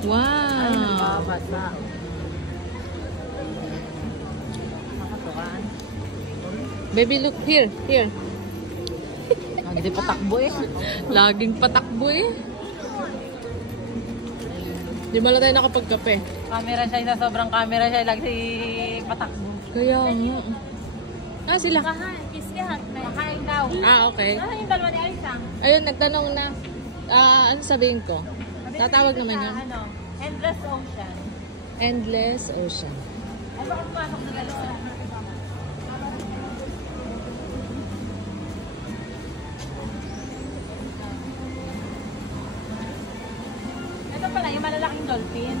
Wow. Ay, nagbabasa. Makatukaan. Baby, look here. Here. Hindi patakbo eh. Laging patakbo eh. Di ba lang tayo nakapagkape? Camera siya, sa sobrang camera siya, lagi patakbo. Kaya nga. Ah, sila. Makain daw. Ah, okay. Yung dalawa ni Alisa? Ayun, nagtanong na. Ano sabihin ko? Tatawag naman yun. Ano? Endless Ocean. Endless Ocean. Ay, baka pumasok na dalawa. Ito pala, yung malalaking dolphin.